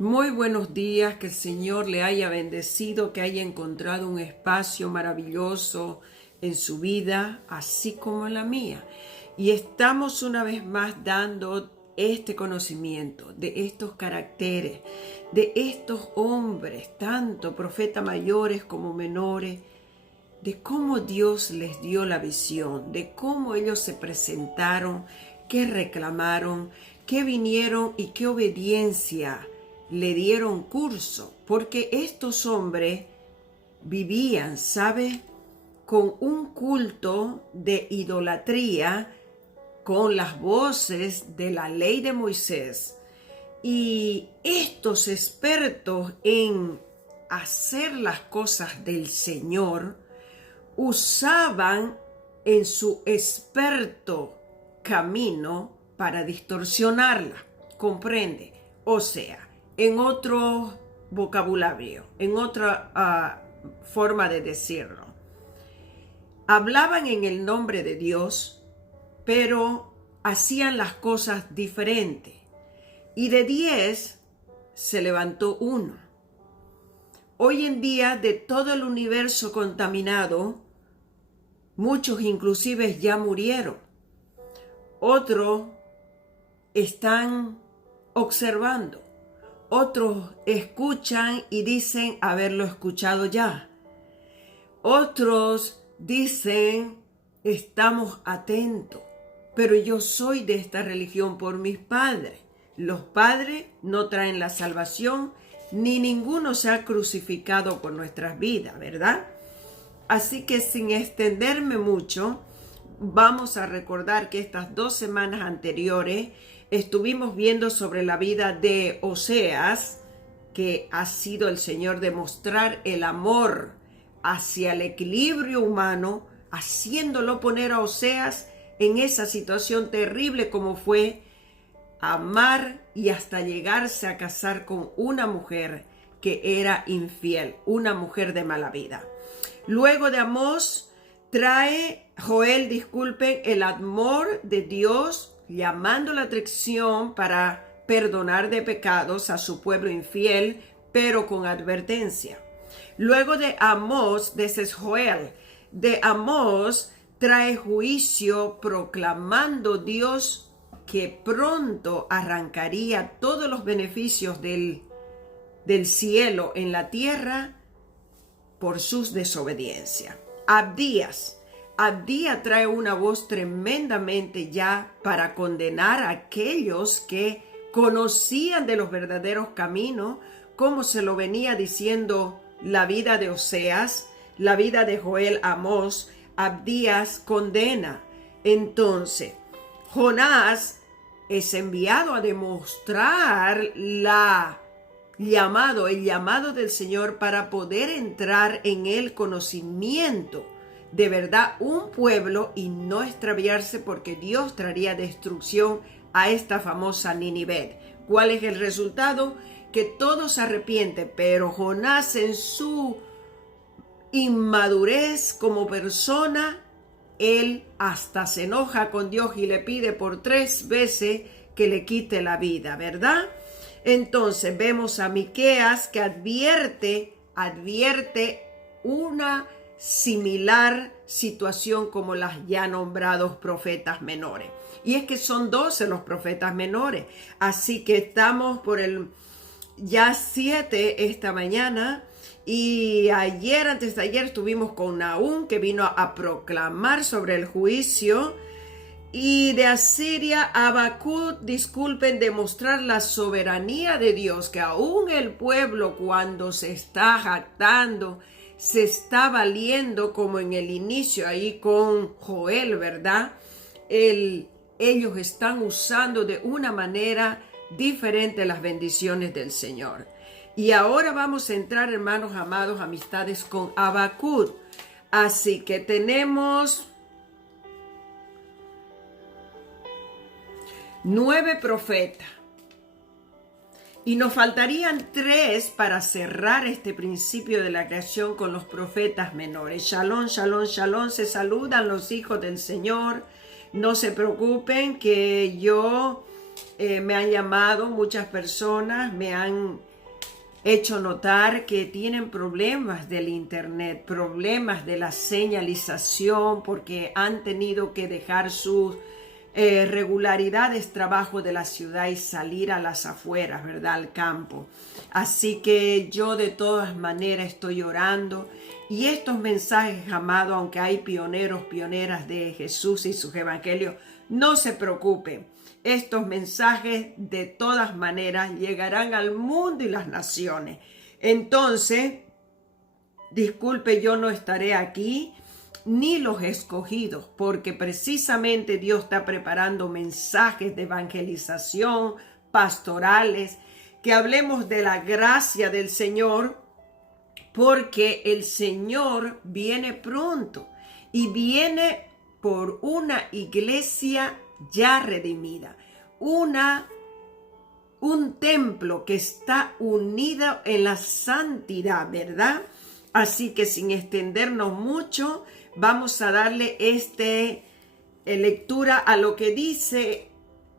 Muy buenos días, que el Señor le haya bendecido, que haya encontrado un espacio maravilloso en su vida, así como en la mía. Y estamos una vez más dando este conocimiento de estos caracteres, de estos hombres, tanto profetas mayores como menores, de cómo Dios les dio la visión, de cómo ellos se presentaron, qué reclamaron, qué vinieron y qué obediencia le dieron curso, porque estos hombres vivían, ¿sabe?, con un culto de idolatría, con las voces de la ley de Moisés. Y estos expertos en hacer las cosas del Señor usaban en su experto camino para distorsionarla, ¿comprende? O sea, en otro vocabulario, en otra forma de decirlo, hablaban en el nombre de Dios, pero hacían las cosas diferentes. Y de 10 se levantó uno. Hoy en día, de todo el universo contaminado, muchos inclusive ya murieron. Otros están observando. Otros escuchan y dicen haberlo escuchado ya. Otros dicen estamos atentos. Pero yo soy de esta religión por mis padres. Los padres no traen la salvación, ni ninguno se ha crucificado por nuestras vidas, ¿verdad? Así que sin extenderme mucho, vamos a recordar que estas 2 semanas anteriores estuvimos viendo sobre la vida de Oseas, que ha sido el Señor demostrar el amor hacia el equilibrio humano, haciéndolo poner a Oseas en esa situación terrible como fue amar y hasta llegarse a casar con una mujer que era infiel, una mujer de mala vida. Luego de Amós trae el amor de Dios llamando la atención para perdonar de pecados a su pueblo infiel, pero con advertencia. Luego de Amós, de ese es Joel, de Amós trae juicio proclamando Dios que pronto arrancaría todos los beneficios del cielo en la tierra por sus desobediencias. Abdías trae una voz tremendamente ya para condenar a aquellos que conocían de los verdaderos caminos, como se lo venía diciendo la vida de Oseas, la vida de Joel, Amós. Abdías condena. Entonces, Jonás es enviado a demostrar el llamado del Señor para poder entrar en el conocimiento de verdad un pueblo y no extraviarse, porque Dios traería destrucción a esta famosa Nínive. ¿Cuál es el resultado? Que todos se arrepienten, pero Jonás en su inmadurez como persona, él hasta se enoja con Dios y le pide por 3 veces que le quite la vida, ¿verdad? Entonces vemos a Miqueas que advierte una similar situación como las ya nombrados profetas menores. Y es que son 12 los profetas menores. Así que estamos por el ya 7 esta mañana. Y antes de ayer estuvimos con Nahum, que vino a proclamar sobre el juicio. Y de Asiria, Habacuc, demostrar la soberanía de Dios, que aún el pueblo cuando se está jactando, se está valiendo, como en el inicio ahí con Joel, ¿verdad? Ellos están usando de una manera diferente las bendiciones del Señor. Y ahora vamos a entrar, hermanos amados, amistades, con Habacuc. Así que tenemos 9 profetas. Y nos faltarían 3 para cerrar este principio de la creación con los profetas menores. Shalom, shalom, shalom. Se saludan los hijos del Señor. No se preocupen que yo me han llamado muchas personas, me han hecho notar que tienen problemas del internet, problemas de la señalización, porque han tenido que dejar sus regularidades, trabajo de la ciudad y salir a las afueras, ¿verdad? Al campo. Así que yo de todas maneras estoy orando, y estos mensajes, amado, aunque hay pioneros, pioneras de Jesús y sus evangelios, no se preocupen. Estos mensajes de todas maneras llegarán al mundo y las naciones. Entonces, disculpe, yo no estaré aquí, ni los escogidos, porque precisamente Dios está preparando mensajes de evangelización, pastorales, que hablemos de la gracia del Señor, porque el Señor viene pronto y viene por una iglesia ya redimida, un templo que está unido en la santidad, ¿verdad? Así que sin extendernos mucho, vamos a darle lectura a lo que dice,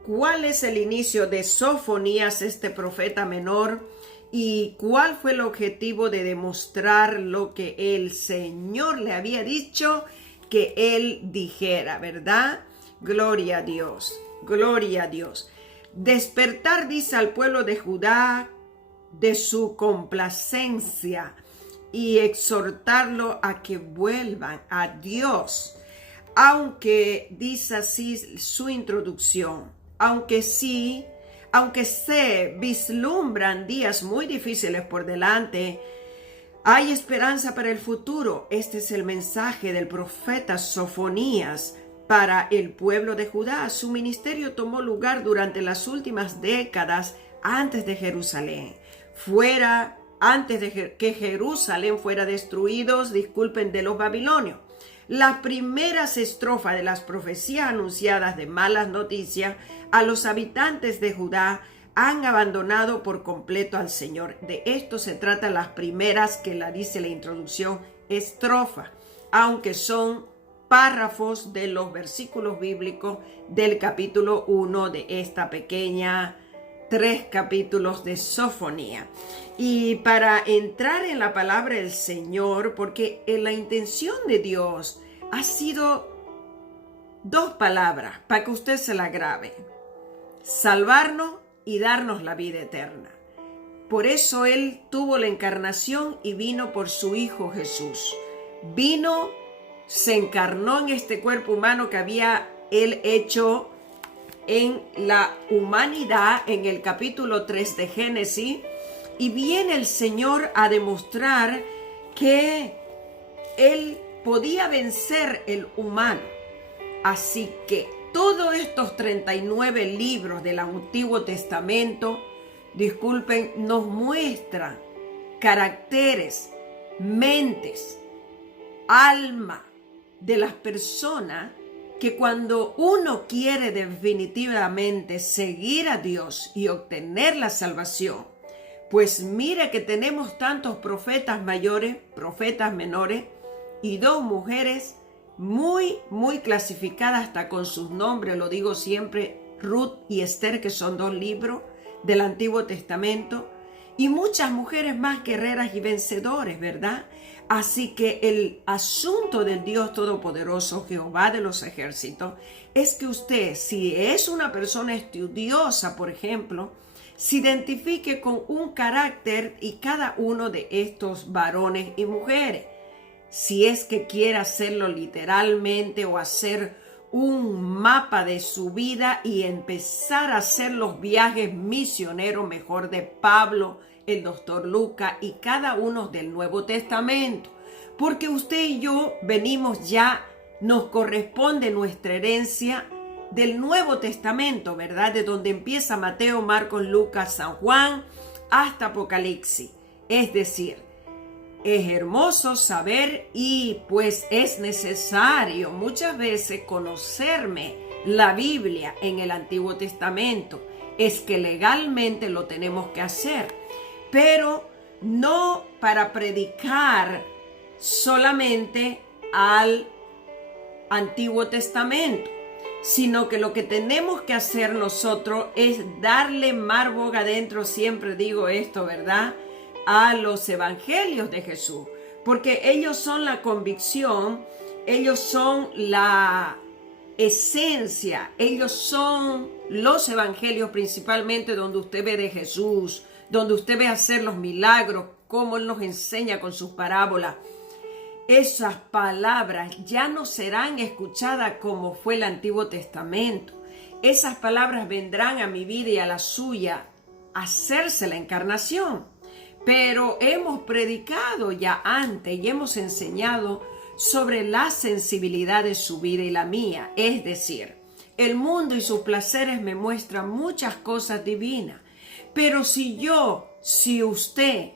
cuál es el inicio de Sofonías, este profeta menor, y cuál fue el objetivo de demostrar lo que el Señor le había dicho que él dijera, ¿verdad? Gloria a Dios, gloria a Dios. Despertar, dice, al pueblo de Judá de su complacencia y exhortarlo a que vuelvan a Dios. Aunque dice así su introducción, aunque se vislumbran días muy difíciles por delante, hay esperanza para el futuro. Este es el mensaje del profeta Sofonías para el pueblo de Judá. Su ministerio tomó lugar durante las últimas décadas antes de Jerusalén. Antes de que Jerusalén fuera destruido, de los babilonios. Las primeras estrofas de las profecías anunciadas de malas noticias a los habitantes de Judá han abandonado por completo al Señor. De esto se trata las primeras, que la dice la introducción, estrofa, aunque son párrafos de los versículos bíblicos del capítulo 1 de esta pequeña 3 capítulos de Sofonía. Y para entrar en la palabra del Señor, porque la intención de Dios ha sido 2 palabras, para que usted se la grabe: salvarnos y darnos la vida eterna. Por eso Él tuvo la encarnación y vino por su Hijo Jesús. Se encarnó en este cuerpo humano que había Él hecho en la humanidad en el capítulo 3 de Génesis, y viene el Señor a demostrar que Él podía vencer el humano. Así que todos estos 39 libros del Antiguo Testamento, nos muestran caracteres, mentes, alma de las personas que cuando uno quiere definitivamente seguir a Dios y obtener la salvación, pues mire que tenemos tantos profetas mayores, profetas menores, y 2 mujeres muy clasificadas hasta con sus nombres, lo digo siempre, Ruth y Esther, que son 2 libros del Antiguo Testamento, y muchas mujeres más guerreras y vencedores, ¿verdad? Así que el asunto del Dios Todopoderoso, Jehová de los ejércitos, es que usted, si es una persona estudiosa, por ejemplo, se identifique con un carácter y cada uno de estos varones y mujeres. Si es que quiere hacerlo literalmente o hacer un mapa de su vida y empezar a hacer los viajes misioneros mejor de Pablo, el doctor Lucas y cada uno del Nuevo Testamento. Porque usted y yo venimos ya, nos corresponde nuestra herencia del Nuevo Testamento, ¿verdad? De donde empieza Mateo, Marcos, Lucas, San Juan, hasta Apocalipsis. Es decir, es hermoso saber y pues es necesario muchas veces conocerme la Biblia en el Antiguo Testamento. Es que legalmente lo tenemos que hacer, pero no para predicar solamente al Antiguo Testamento. sino que lo que tenemos que hacer nosotros es darle mar boga adentro, siempre digo esto, ¿verdad?, a los evangelios de Jesús, porque ellos son la convicción, ellos son la esencia, ellos son los evangelios principalmente donde usted ve de Jesús, donde usted ve hacer los milagros, cómo Él nos enseña con sus parábolas. Esas palabras ya no serán escuchadas como fue el Antiguo Testamento. Esas palabras vendrán a mi vida y a la suya a hacerse la encarnación. Pero hemos predicado ya antes y hemos enseñado sobre la sensibilidad de su vida y la mía. Es decir, el mundo y sus placeres me muestran muchas cosas divinas. Pero si usted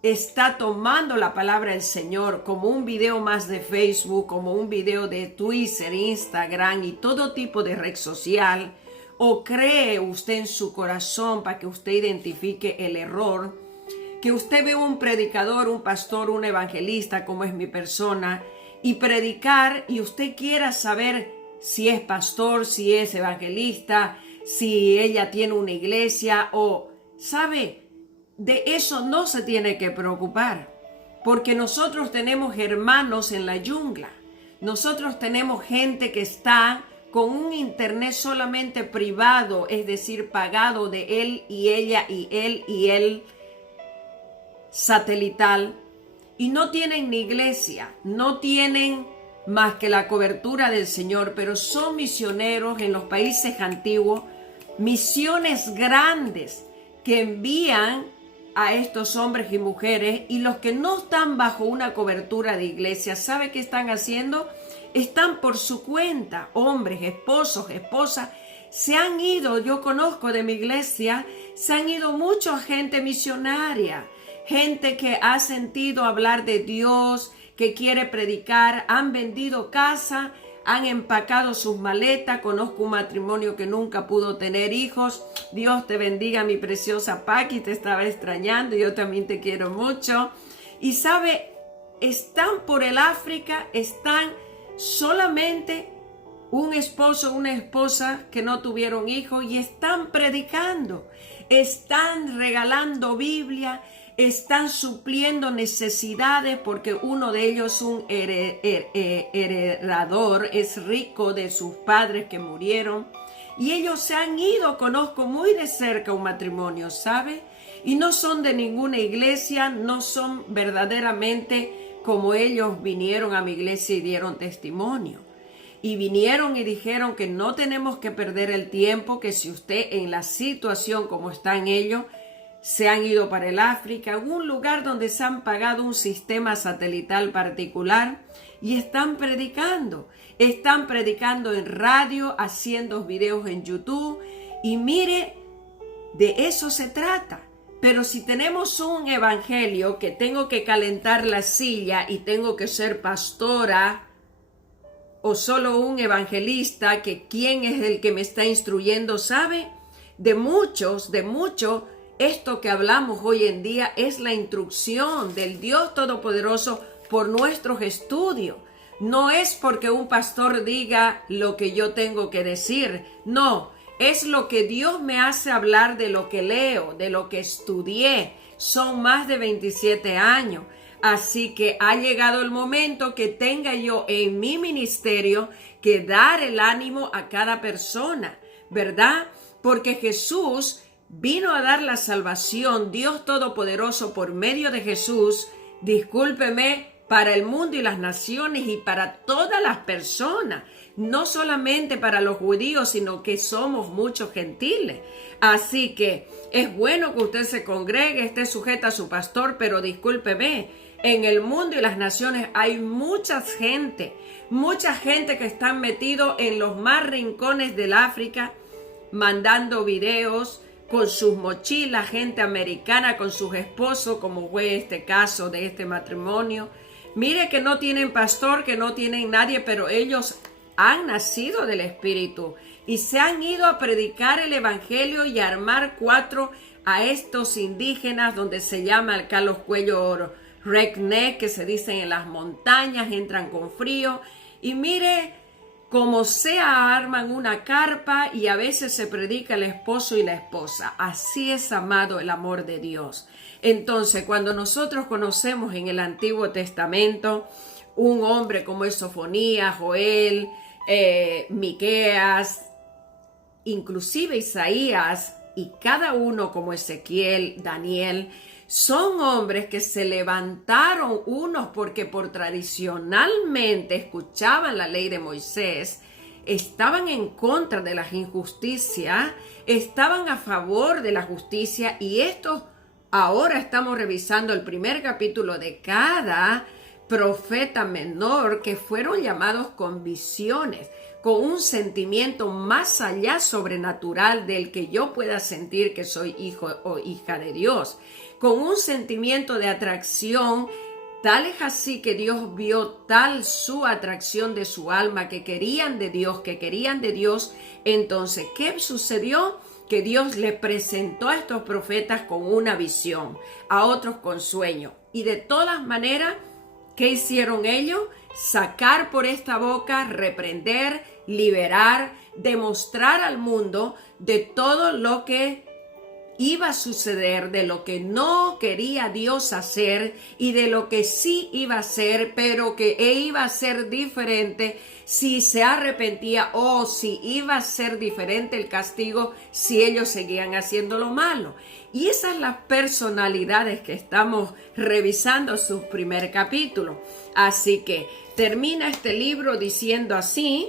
está tomando la palabra del Señor como un video más de Facebook, como un video de Twitter, Instagram y todo tipo de red social, o cree usted en su corazón para que usted identifique el error, que usted ve un predicador, un pastor, un evangelista, como es mi persona, y predicar, y usted quiera saber si es pastor, si es evangelista, si ella tiene una iglesia, o sabe, de eso no se tiene que preocupar, porque nosotros tenemos hermanos en la jungla. Nosotros tenemos gente que está con un internet solamente privado, es decir, pagado de él y ella y él, satelital, y no tienen ni iglesia, no tienen más que la cobertura del Señor, pero son misioneros en los países antiguos, misiones grandes que envían a estos hombres y mujeres, y los que no están bajo una cobertura de iglesia, ¿sabe qué están haciendo? Están por su cuenta, hombres, esposos, esposas, se han ido, yo conozco de mi iglesia, se han ido mucha gente misionaria, gente que ha sentido hablar de Dios, que quiere predicar, han vendido casa, han empacado sus maletas. Conozco un matrimonio que nunca pudo tener hijos. Dios te bendiga, mi preciosa Paqui, te estaba extrañando, yo también te quiero mucho. Y sabe, están por el África, están solamente un esposo, una esposa que no tuvieron hijos y están predicando, están regalando Biblia, están supliendo necesidades porque uno de ellos es un heredador, es rico de sus padres que murieron y ellos se han ido. Conozco muy de cerca un matrimonio, ¿sabe? Y no son de ninguna iglesia, no son verdaderamente como ellos vinieron a mi iglesia y dieron testimonio. Y vinieron y dijeron que no tenemos que perder el tiempo, que si usted en la situación como están ellos, se han ido para el África, un lugar donde se han pagado un sistema satelital particular y están predicando en radio, haciendo videos en YouTube y mire, de eso se trata. Pero si tenemos un evangelio que tengo que calentar la silla y tengo que ser pastora o solo un evangelista, que quién es el que me está instruyendo, ¿sabe? De muchos, esto que hablamos hoy en día es la instrucción del Dios Todopoderoso por nuestros estudios. No es porque un pastor diga lo que yo tengo que decir, no, es lo que Dios me hace hablar de lo que leo, de lo que estudié. Son más de 27 años. Así que ha llegado el momento que tenga yo en mi ministerio que dar el ánimo a cada persona, ¿verdad? Porque Jesús vino a dar la salvación, Dios Todopoderoso por medio de Jesús, discúlpeme, para el mundo y las naciones y para todas las personas, no solamente para los judíos, sino que somos muchos gentiles. Así que es bueno que usted se congregue, esté sujeta a su pastor, pero discúlpeme, en el mundo y las naciones hay mucha gente que están metidos en los más rincones del África, mandando videos con sus mochilas, gente americana con sus esposos, como fue este caso de este matrimonio. Mire que no tienen pastor, que no tienen nadie, pero ellos han nacido del Espíritu y se han ido a predicar el Evangelio y a armar cuatro a estos indígenas, donde se llama acá los cuellos redneck, que se dicen en las montañas, entran con frío. Y mire, como sea arman una carpa y a veces se predica el esposo y la esposa. Así es, amado, el amor de Dios. Entonces, cuando nosotros conocemos en el Antiguo Testamento un hombre como es Sofonías, Joel, Miqueas, inclusive Isaías y cada uno como Ezequiel, Daniel, son hombres que se levantaron unos porque por tradicionalmente escuchaban la ley de Moisés, estaban en contra de las injusticias, estaban a favor de la justicia y estos ahora estamos revisando el primer capítulo de cada profeta menor que fueron llamados con visiones, con un sentimiento más allá sobrenatural del que yo pueda sentir que soy hijo o hija de Dios, con un sentimiento de atracción. Tal es así que Dios vio tal su atracción de su alma, que querían de Dios. Entonces, ¿qué sucedió? Que Dios le presentó a estos profetas con una visión, a otros con sueño. Y de todas maneras, ¿qué hicieron ellos? Sacar por esta boca, reprender, liberar, demostrar al mundo de todo lo que iba a suceder, de lo que no quería Dios hacer y de lo que sí iba a hacer, pero que iba a ser diferente si se arrepentía o si iba a ser diferente el castigo si ellos seguían haciendo lo malo. Y esas son las personalidades que estamos revisando su primer capítulo. Así que termina este libro diciendo así: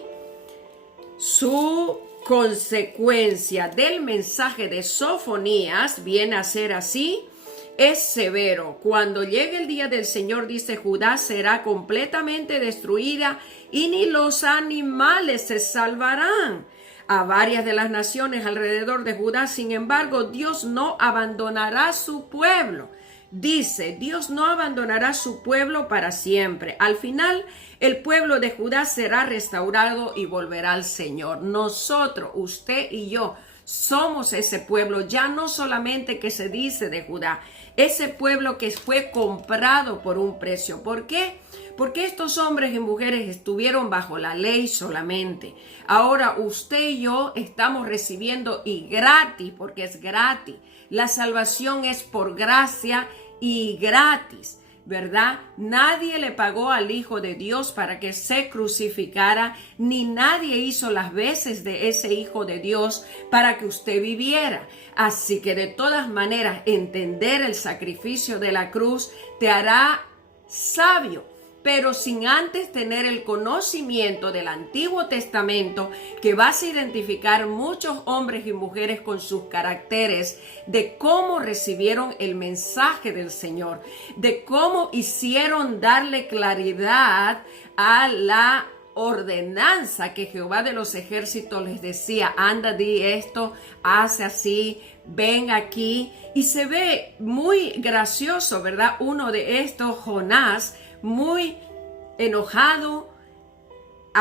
su consecuencia del mensaje de Sofonías viene a ser así: es severo. Cuando llegue el día del Señor, dice Judá, será completamente destruida y ni los animales se salvarán. A varias de las naciones alrededor de Judá, sin embargo, Dios no abandonará su pueblo. Dice, Dios no abandonará su pueblo para siempre. Al final, el pueblo de Judá será restaurado y volverá al Señor. Nosotros, usted y yo, somos ese pueblo, ya no solamente que se dice de Judá, ese pueblo que fue comprado por un precio. ¿Por qué? Porque estos hombres y mujeres estuvieron bajo la ley solamente. Ahora usted y yo estamos recibiendo y gratis, porque es gratis. La salvación es por gracia y gratis, ¿verdad? Nadie le pagó al Hijo de Dios para que se crucificara, ni nadie hizo las veces de ese Hijo de Dios para que usted viviera. Así que de todas maneras, entender el sacrificio de la cruz te hará sabio, pero sin antes tener el conocimiento del Antiguo Testamento, que vas a identificar muchos hombres y mujeres con sus caracteres de cómo recibieron el mensaje del Señor, de cómo hicieron darle claridad a la ordenanza que Jehová de los ejércitos les decía: anda, di esto, hace así, ven aquí. Y se ve muy gracioso, ¿verdad? Uno de estos, Jonás, muy enojado,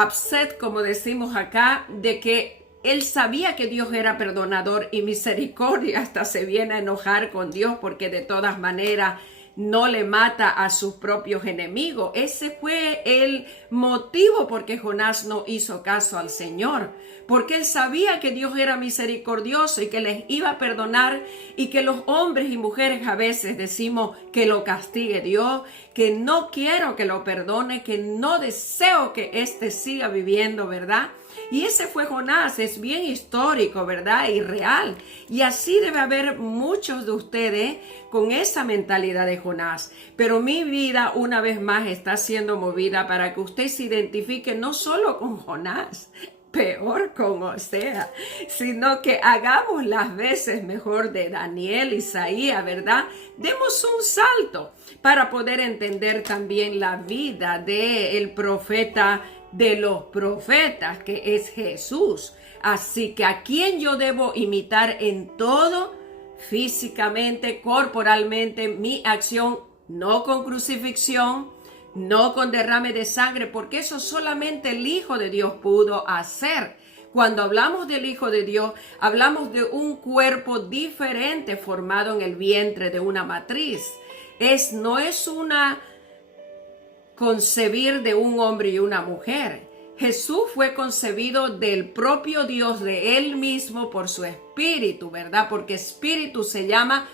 upset, como decimos acá, de que él sabía que Dios era perdonador y misericordia, hasta se viene a enojar con Dios porque de todas maneras no le mata a sus propios enemigos. Ese fue el motivo por que Jonás no hizo caso al Señor, porque él sabía que Dios era misericordioso y que les iba a perdonar, y que los hombres y mujeres a veces decimos que lo castigue Dios, que no quiero que lo perdone, que no deseo que éste siga viviendo, ¿verdad? Y ese fue Jonás. Es bien histórico, ¿verdad? Y real. Y así debe haber muchos de ustedes con esa mentalidad de Jonás. Pero mi vida, una vez más, está siendo movida para que usted se identifique no solo con Jonás, peor con Osea, sino que hagamos las veces mejor de Daniel, Isaías, ¿verdad? Demos un salto para poder entender también la vida del profeta de los profetas, que es Jesús. Así que ¿a quién yo debo imitar en todo? Físicamente, corporalmente, mi acción, no con crucifixión, no con derrame de sangre, porque eso solamente el Hijo de Dios pudo hacer. Cuando hablamos del Hijo de Dios, hablamos de un cuerpo diferente formado en el vientre de una matriz. No es una concebir de un hombre y una mujer. Jesús fue concebido del propio Dios, de Él mismo, por su espíritu, ¿verdad? Porque espíritu se llama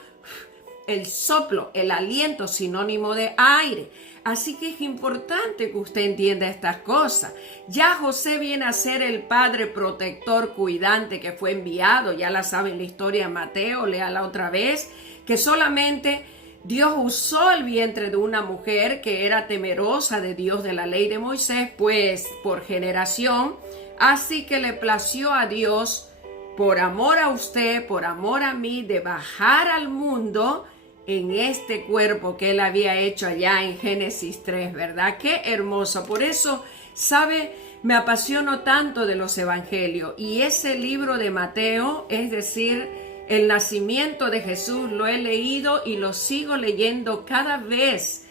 el soplo, el aliento, sinónimo de aire. Así que es importante que usted entienda estas cosas. Ya José viene a ser el padre protector, cuidante que fue enviado. Ya la saben la historia de Mateo, léala otra vez, que solamente Dios usó el vientre de una mujer que era temerosa de Dios, de la ley de Moisés, pues por generación. Así que le plació a Dios, por amor a usted, por amor a mí, de bajar al mundo en este cuerpo que Él había hecho allá en Génesis 3, ¿verdad? Qué hermoso. Por eso, ¿sabe? Me apasiono tanto de los evangelios. Y ese libro de Mateo, es decir, el nacimiento de Jesús, lo he leído y lo sigo leyendo cada vez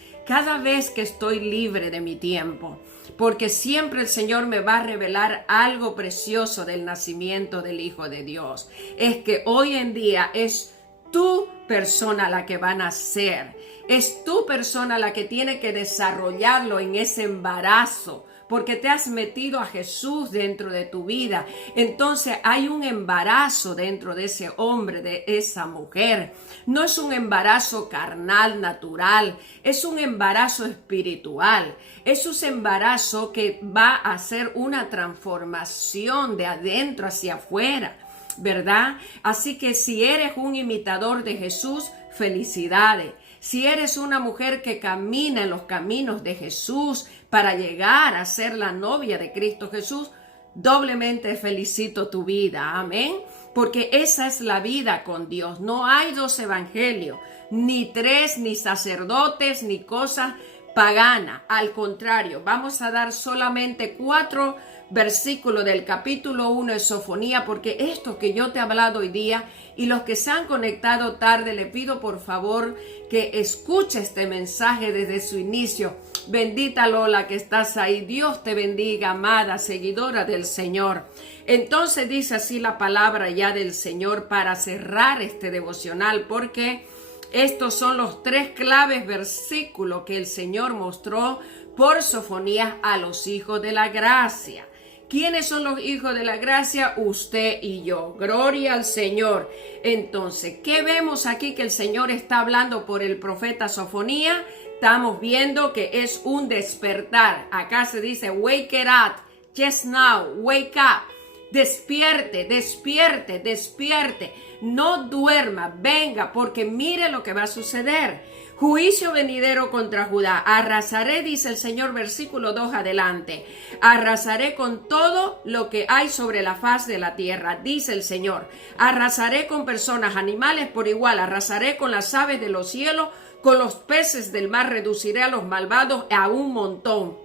que estoy libre de mi tiempo, porque siempre el Señor me va a revelar algo precioso del nacimiento del Hijo de Dios. Es que hoy en día es tu persona la que va a nacer, es tu persona la que tiene que desarrollarlo en ese embarazo, porque te has metido a Jesús dentro de tu vida. Entonces hay un embarazo dentro de ese hombre, de esa mujer. No es un embarazo carnal, natural, es un embarazo espiritual. Es un embarazo que va a hacer una transformación de adentro hacia afuera, ¿verdad? Así que si eres un imitador de Jesús, felicidades. Si eres una mujer que camina en los caminos de Jesús para llegar a ser la novia de Cristo Jesús, doblemente felicito tu vida. Amén. Porque esa es la vida con Dios. No hay dos evangelios, ni tres, ni sacerdotes, ni cosas paganas. Al contrario, vamos a dar solamente 4 versículos del capítulo 1 de Sofonía, porque esto que yo te he hablado hoy día, y los que se han conectado tarde, le pido por favor que escuche este mensaje desde su inicio. Bendita Lola que estás ahí. Dios te bendiga, amada seguidora del Señor. Entonces dice así la palabra ya del Señor para cerrar este devocional, porque estos son los 3 claves versículos que el Señor mostró por Sofonías a los hijos de la gracia. ¿Quiénes son los hijos de la gracia? Usted y yo. Gloria al Señor. Entonces, ¿qué vemos aquí que el Señor está hablando por el profeta Sofonías? Estamos viendo que es un despertar. Acá se dice, wake it up, just now, wake up. Despierte, despierte, despierte. No duerma, venga, porque mire lo que va a suceder. Juicio venidero contra Judá. Arrasaré, dice el Señor, versículo 2 adelante. Arrasaré con todo lo que hay sobre la faz de la tierra, dice el Señor. Arrasaré con personas, animales por igual. Arrasaré con las aves de los cielos, con los peces del mar. Reduciré a los malvados a un montón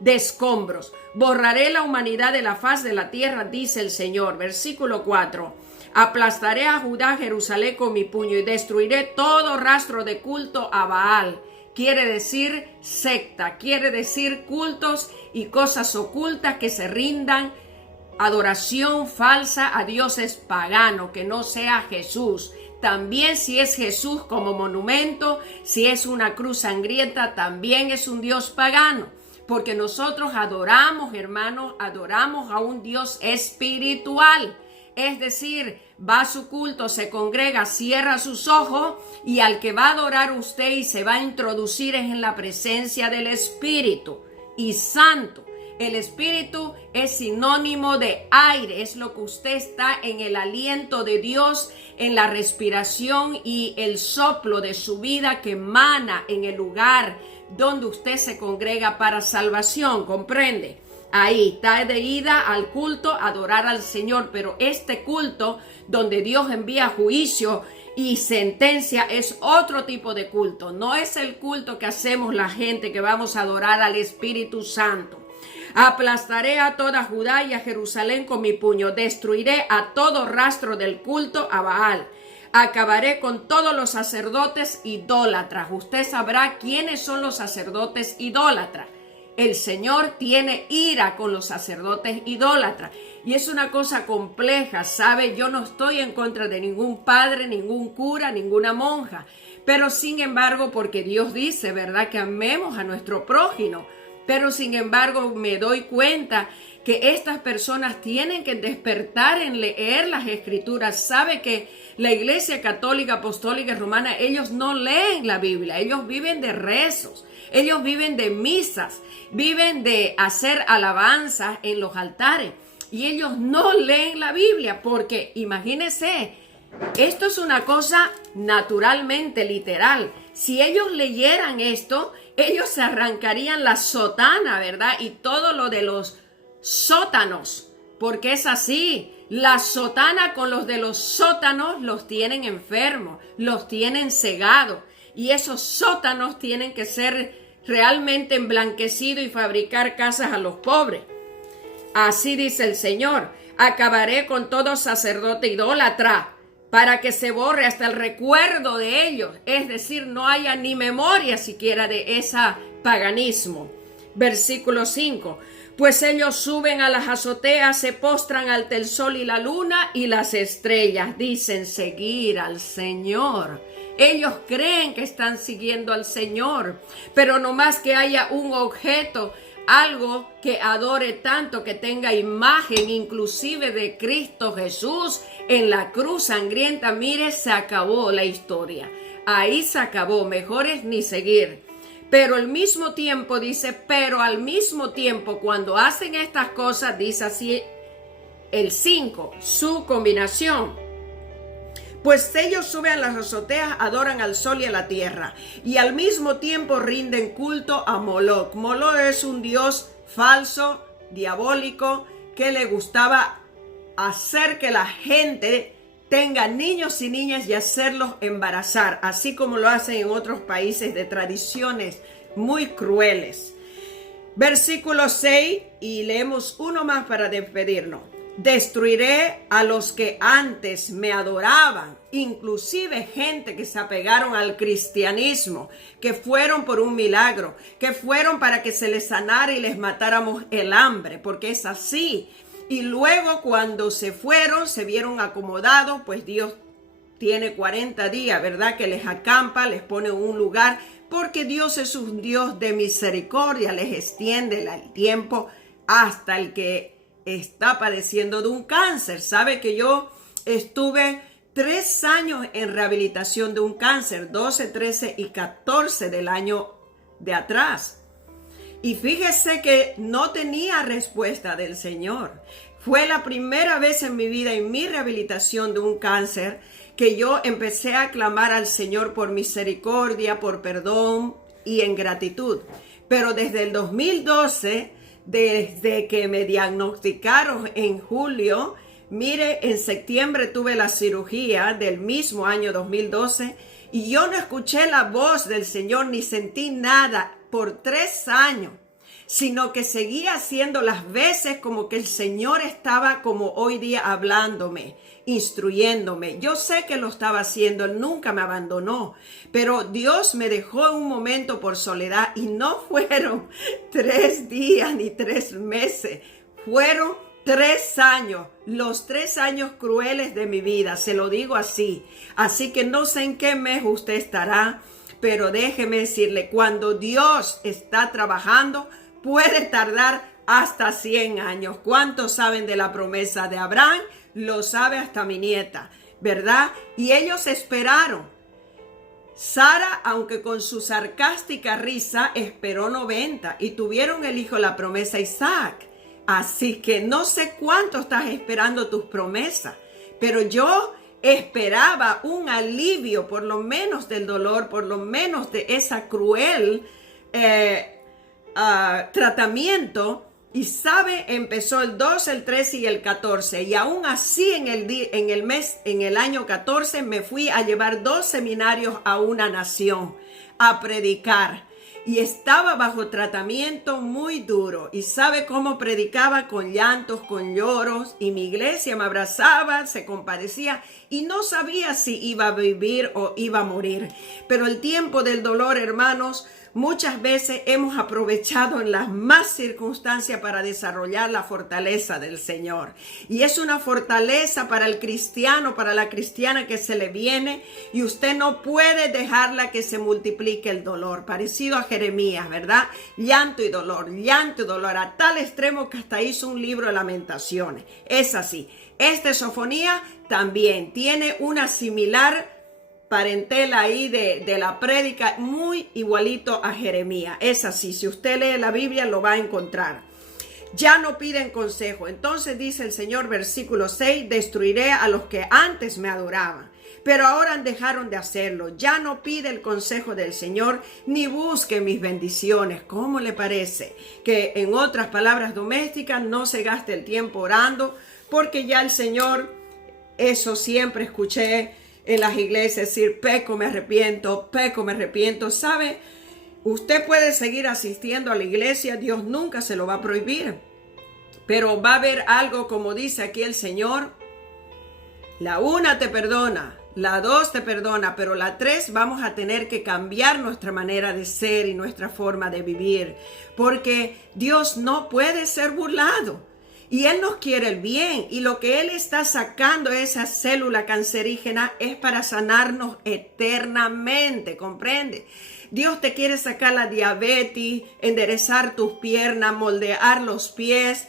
de escombros. Borraré la humanidad de la faz de la tierra, dice el Señor. Versículo 4. Aplastaré a Judá, Jerusalén con mi puño y destruiré todo rastro de culto a Baal. Quiere decir secta, quiere decir cultos y cosas ocultas que se rindan, adoración falsa a dioses paganos, que no sea Jesús. También si es Jesús como monumento, si es una cruz sangrienta, también es un dios pagano. Porque nosotros adoramos, hermanos, adoramos a un Dios espiritual. Es decir, va a su culto, se congrega, cierra sus ojos y al que va a adorar usted y se va a introducir es en la presencia del Espíritu y Santo. El Espíritu es sinónimo de aire, es lo que usted está en el aliento de Dios, en la respiración y el soplo de su vida que emana en el lugar donde usted se congrega para salvación, ¿comprende? Ahí está de ida al culto, adorar al Señor, pero este culto donde Dios envía juicio y sentencia es otro tipo de culto. No es el culto que hacemos la gente que vamos a adorar al Espíritu Santo. Aplastaré a toda Judá y a Jerusalén con mi puño. Destruiré a todo rastro del culto a Baal. Acabaré con todos los sacerdotes idólatras. Usted sabrá quiénes son los sacerdotes idólatras. El Señor tiene ira con los sacerdotes idólatras. Y es una cosa compleja, ¿sabe? Yo no estoy en contra de ningún padre, ningún cura, ninguna monja. Pero sin embargo, porque Dios dice, ¿verdad? Que amemos a nuestro prójimo. Pero sin embargo me doy cuenta que estas personas tienen que despertar en leer las Escrituras. Sabe que la Iglesia Católica, Apostólica y Romana, ellos no leen la Biblia, ellos viven de rezos, ellos viven de misas, viven de hacer alabanzas en los altares y ellos no leen la Biblia porque, imagínense, esto es una cosa naturalmente literal. Si ellos leyeran esto, ellos se arrancarían la sotana, ¿verdad? Y todo lo de los sótanos, porque es así. La sotana con los de los sótanos los tienen enfermos, los tienen cegados. Y esos sótanos tienen que ser realmente emblanquecidos y fabricar casas a los pobres. Así dice el Señor: acabaré con todo sacerdote idólatra, para que se borre hasta el recuerdo de ellos, es decir, no haya ni memoria siquiera de ese paganismo. Versículo 5, pues ellos suben a las azoteas, se postran ante el sol y la luna y las estrellas, dicen seguir al Señor. Ellos creen que están siguiendo al Señor, pero no más que haya un objeto, algo que adore tanto, que tenga imagen inclusive de Cristo Jesús en la cruz sangrienta, mire, se acabó la historia. Ahí se acabó, mejor es ni seguir. Pero al mismo tiempo dice, pero al mismo tiempo cuando hacen estas cosas, dice así el 5, su combinación. Pues ellos suben a las azoteas, adoran al sol y a la tierra, y al mismo tiempo rinden culto a Moloc. Moloc es un dios falso, diabólico, que le gustaba hacer que la gente tenga niños y niñas y hacerlos embarazar, así como lo hacen en otros países de tradiciones muy crueles. Versículo 6, y leemos uno más para despedirnos. Destruiré a los que antes me adoraban, inclusive gente que se apegaron al cristianismo, que fueron por un milagro, que fueron para que se les sanara y les matáramos el hambre, porque es así. Y luego cuando se fueron, se vieron acomodados, pues Dios tiene 40 días, ¿verdad? Que les acampa, les pone en un lugar, porque Dios es un Dios de misericordia, les extiende el tiempo hasta el que está padeciendo de un cáncer. Sabe que yo estuve 3 años en rehabilitación de un cáncer, 12, 13 y 14 del año de atrás. Y fíjese que no tenía respuesta del Señor. Fue la primera vez en mi vida, en mi rehabilitación de un cáncer, que yo empecé a clamar al Señor por misericordia, por perdón y en gratitud. Pero desde el 2012, desde que me diagnosticaron en julio, mire, en septiembre tuve la cirugía del mismo año 2012 y yo no escuché la voz del Señor ni sentí nada por 3 años, sino que seguía haciendo las veces como que el Señor estaba como hoy día hablándome, instruyéndome. Yo sé que lo estaba haciendo, Él nunca me abandonó, pero Dios me dejó en un momento por soledad y no fueron 3 días ni 3 meses, fueron 3 años, los 3 años crueles de mi vida, se lo digo así. Así que no sé en qué mes usted estará, pero déjeme decirle, cuando Dios está trabajando, puede tardar hasta 100 años. ¿Cuántos saben de la promesa de Abraham? Lo sabe hasta mi nieta, ¿verdad? Y ellos esperaron. Sara, aunque con su sarcástica risa, esperó 90 y tuvieron el hijo, la promesa Isaac. Así que no sé cuánto estás esperando tus promesas, pero yo esperaba un alivio, por lo menos del dolor, por lo menos de esa cruel tratamiento. Y sabe, empezó el 2, el 13 y el 14. Y aún así en el año 14 me fui a llevar 2 seminarios a una nación a predicar. Y estaba bajo tratamiento muy duro. Y sabe cómo predicaba, con llantos, con lloros. Y mi iglesia me abrazaba, se compadecía. Y no sabía si iba a vivir o iba a morir. Pero el tiempo del dolor, hermanos, muchas veces hemos aprovechado en las más circunstancias para desarrollar la fortaleza del Señor. Y es una fortaleza para el cristiano, para la cristiana que se le viene. Y usted no puede dejarla que se multiplique el dolor. Parecido a Jeremías, ¿verdad? Llanto y dolor, a tal extremo que hasta hizo un libro de lamentaciones. Es así. Sofonía también tiene una similar parentela ahí de la prédica, muy igualito a Jeremías. Es así, si usted lee la Biblia lo va a encontrar. Ya no piden consejo. Entonces dice el Señor, versículo 6, destruiré a los que antes me adoraban, pero ahora dejaron de hacerlo. Ya no pide el consejo del Señor, ni busque mis bendiciones. ¿Cómo le parece? Que en otras palabras domésticas, no se gaste el tiempo orando, porque ya el Señor, eso siempre escuché en las iglesias decir, peco, me arrepiento, ¿sabe? Usted puede seguir asistiendo a la iglesia, Dios nunca se lo va a prohibir, pero va a haber algo, como dice aquí el Señor, la 1 te perdona, la 2 te perdona, pero la 3 vamos a tener que cambiar nuestra manera de ser y nuestra forma de vivir, porque Dios no puede ser burlado. Y Él nos quiere el bien, y lo que Él está sacando, esa célula cancerígena, es para sanarnos eternamente, ¿comprende? Dios te quiere sacar la diabetes, enderezar tus piernas, moldear los pies,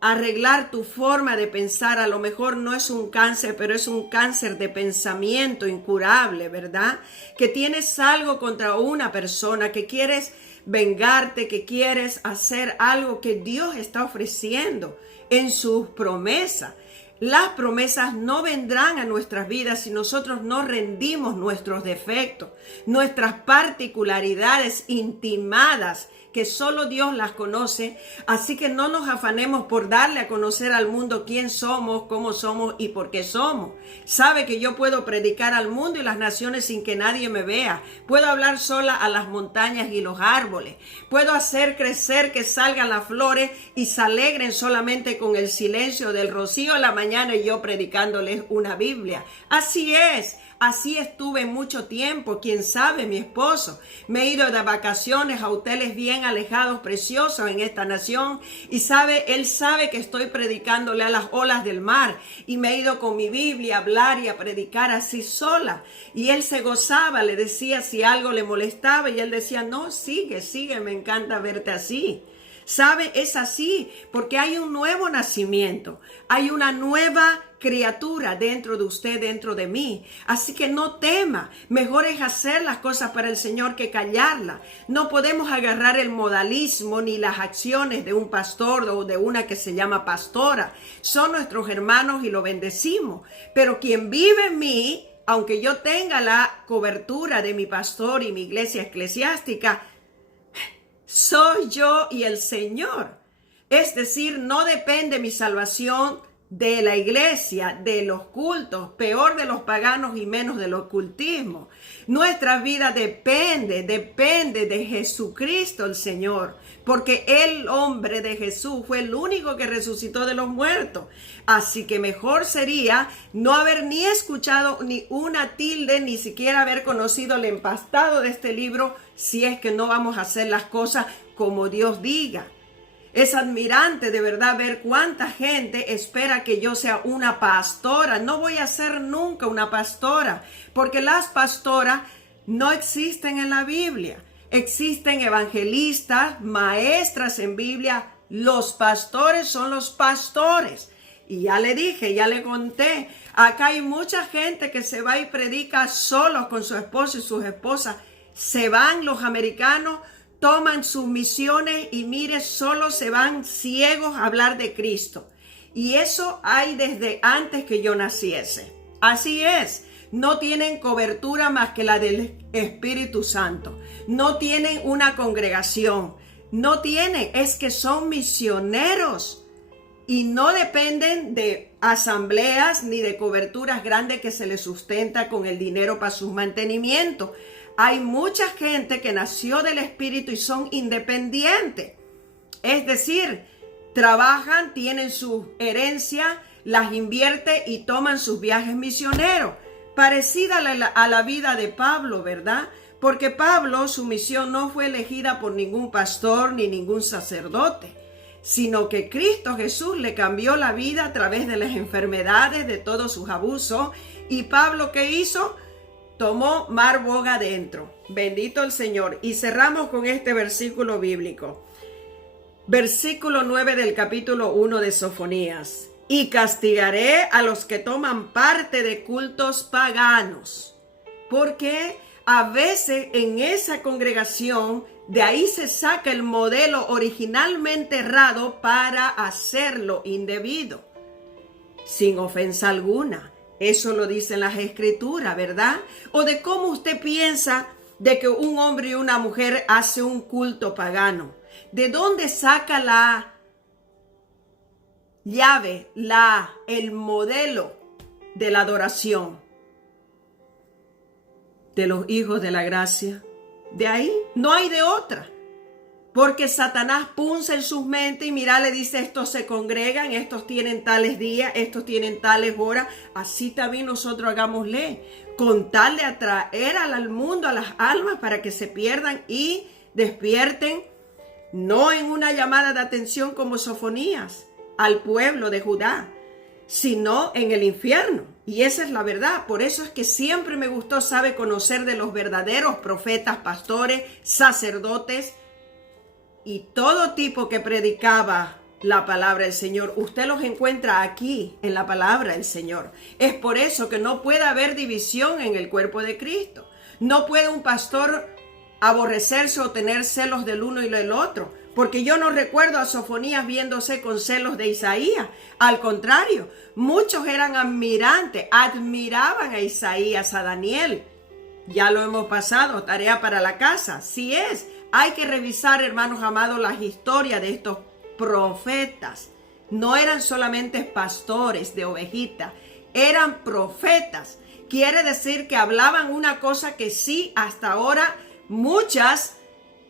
arreglar tu forma de pensar. A lo mejor no es un cáncer, pero es un cáncer de pensamiento incurable, ¿verdad? Que tienes algo contra una persona, que quieres vengarte, que quieres hacer algo que Dios está ofreciendo en sus promesas. Las promesas no vendrán a nuestras vidas si nosotros no rendimos nuestros defectos, nuestras particularidades intimadas, que solo Dios las conoce. Así que no nos afanemos por darle a conocer al mundo quién somos, cómo somos y por qué somos. Sabe que yo puedo predicar al mundo y las naciones sin que nadie me vea. Puedo hablar sola a las montañas y los árboles. Puedo hacer crecer que salgan las flores y se alegren solamente con el silencio del rocío a la mañana y yo predicándoles una Biblia. Así es. Así estuve mucho tiempo. Quién sabe, mi esposo. Me he ido de vacaciones a hoteles bien alejados, preciosos en esta nación. Y él sabe que estoy predicándole a las olas del mar. Y me he ido con mi Biblia a hablar y a predicar así sola. Y él se gozaba, le decía si algo le molestaba. Y él decía, no, sigue, me encanta verte así. ¿Sabe? Es así, porque hay un nuevo nacimiento, hay una nueva criatura dentro de usted, dentro de mí. Así que no tema, mejor es hacer las cosas para el Señor que callarlas. No podemos agarrar el modalismo ni las acciones de un pastor o de una que se llama pastora. Son nuestros hermanos y lo bendecimos. Pero quien vive en mí, aunque yo tenga la cobertura de mi pastor y mi iglesia eclesiástica, soy yo y el Señor. Es decir, no depende mi salvación de la iglesia, de los cultos, peor de los paganos y menos del ocultismo. Nuestra vida depende de Jesucristo el Señor, porque el hombre de Jesús fue el único que resucitó de los muertos. Así que mejor sería no haber ni escuchado ni una tilde, ni siquiera haber conocido el empastado de este libro, si es que no vamos a hacer las cosas como Dios diga. Es admirante de verdad ver cuánta gente espera que yo sea una pastora. No voy a ser nunca una pastora, porque las pastoras no existen en la Biblia. Existen evangelistas, maestras en Biblia. Los pastores son los pastores. Y ya le dije, ya le conté, acá hay mucha gente que se va y predica solos con su esposo y sus esposas. Se van los americanos, toman sus misiones y mire, solo se van ciegos a hablar de Cristo. Y eso hay desde antes que yo naciese. Así es. No tienen cobertura más que la del Espíritu Santo. No tienen una congregación. No tienen, es que son misioneros. Y no dependen de asambleas ni de coberturas grandes que se les sustenta con el dinero para su mantenimiento. Hay mucha gente que nació del Espíritu y son independientes. Es decir, trabajan, tienen su herencia, las invierte y toman sus viajes misioneros. Parecida a la vida de Pablo, ¿verdad? Porque Pablo, su misión no fue elegida por ningún pastor ni ningún sacerdote, sino que Cristo Jesús le cambió la vida a través de las enfermedades, de todos sus abusos. ¿Y Pablo qué hizo? tomó mar boga adentro. Bendito el Señor. Y cerramos con este versículo bíblico. Versículo 9 del capítulo 1 de Sofonías. Y castigaré a los que toman parte de cultos paganos. Porque a veces en esa congregación, de ahí se saca el modelo originalmente errado para hacerlo indebido. Sin ofensa alguna. Eso lo dicen las escrituras, ¿verdad? O de cómo usted piensa de que un hombre y una mujer hace un culto pagano. ¿De dónde saca la llave, el modelo de la adoración? De los hijos de la gracia. De ahí no hay de otra. Porque Satanás punza en sus mentes y mira, le dice, estos se congregan, estos tienen tales días, estos tienen tales horas. Así también nosotros hagámosle, con tal de atraer al mundo, a las almas, para que se pierdan y despierten, no en una llamada de atención como Sofonías, al pueblo de Judá, sino en el infierno. Y esa es la verdad. Por eso es que siempre me gustó, conocer de los verdaderos profetas, pastores, sacerdotes, y todo tipo que predicaba la palabra del Señor. Usted los encuentra aquí en la palabra del Señor. Es por eso que no puede haber división en el cuerpo de Cristo. No puede un pastor aborrecerse o tener celos del uno y del otro. Porque yo no recuerdo a Sofonías viéndose con celos de Isaías. Al contrario, muchos eran admirantes, admiraban a Isaías, a Daniel. Ya lo hemos pasado, tarea para la casa. Sí es. Hay que revisar, hermanos amados, las historias de estos profetas. No eran solamente pastores de ovejitas, eran profetas. Quiere decir que hablaban una cosa que sí, hasta ahora, muchas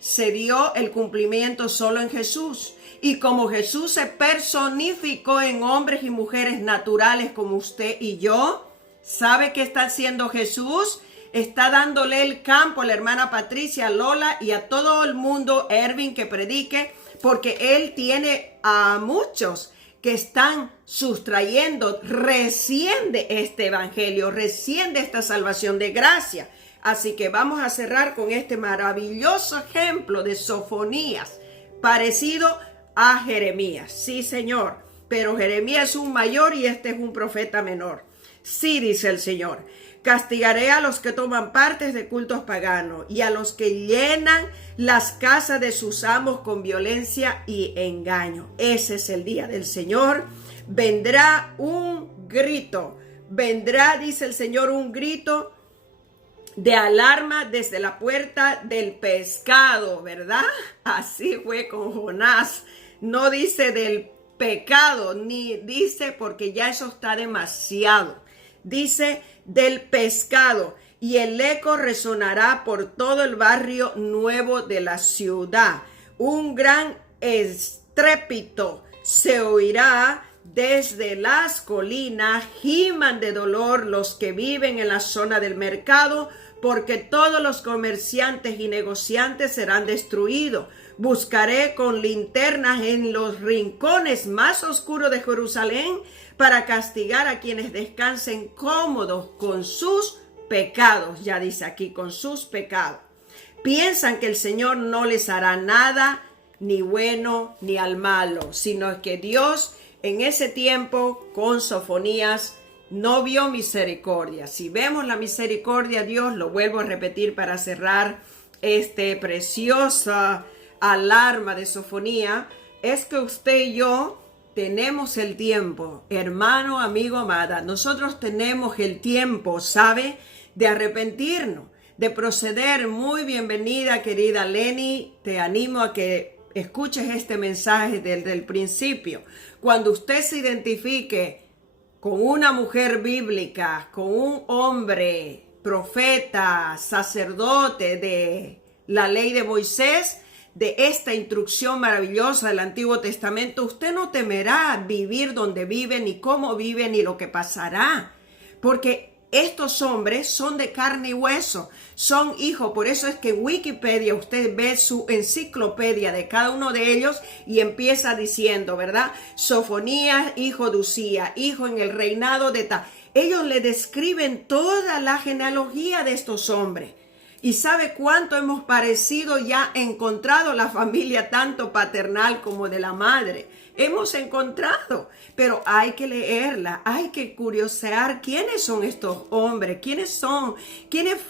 se dio el cumplimiento solo en Jesús. Y como Jesús se personificó en hombres y mujeres naturales como usted y yo, ¿sabe qué está haciendo Jesús? Está dándole el campo a la hermana Patricia, a Lola y a todo el mundo, Ervin, que predique, porque él tiene a muchos que están sustrayendo recién de este evangelio, recién de esta salvación de gracia. Así que vamos a cerrar con este maravilloso ejemplo de Sofonías, parecido a Jeremías. Sí, Señor, pero Jeremías es un mayor y este es un profeta menor. Sí, dice el Señor. Castigaré a los que toman partes de cultos paganos y a los que llenan las casas de sus amos con violencia y engaño. Ese es el día del Señor. Vendrá un grito. Vendrá, dice el Señor, un grito de alarma desde la puerta del pescado, ¿verdad? Así fue con Jonás. No dice del pecado, ni dice porque ya eso está demasiado. Dice del pescado, y el eco resonará por todo el barrio nuevo de la ciudad. Un gran estrépito se oirá desde las colinas, giman de dolor los que viven en la zona del mercado, porque todos los comerciantes y negociantes serán destruidos. Buscaré con linternas en los rincones más oscuros de Jerusalén para castigar a quienes descansen cómodos con sus pecados. Ya dice aquí, con sus pecados. Piensan que el Señor no les hará nada, ni bueno ni al malo, sino que Dios en ese tiempo con Sofonías no vio misericordia. Si vemos la misericordia de Dios, lo vuelvo a repetir para cerrar preciosa alarma de Sofonía, es que usted y yo tenemos el tiempo, hermano, amigo, amada. Nosotros tenemos el tiempo, ¿sabe? De arrepentirnos, de proceder. Muy bienvenida, querida Lenny. Te animo a que escuches este mensaje desde el principio. Cuando usted se identifique con una mujer bíblica, con un hombre, profeta, sacerdote de la ley de Moisés, de esta instrucción maravillosa del Antiguo Testamento, usted no temerá vivir donde vive, ni cómo vive, ni lo que pasará. Porque estos hombres son de carne y hueso, son hijos. Por eso es que en Wikipedia usted ve su enciclopedia de cada uno de ellos y empieza diciendo, ¿verdad? Sofonías, hijo de Usía, hijo en el reinado de tal. Ellos le describen toda la genealogía de estos hombres. ¿Y sabe cuánto hemos parecido ya encontrado la familia, tanto paternal como de la madre? Hemos encontrado, pero hay que leerla, hay que curiosear quiénes son estos hombres, quiénes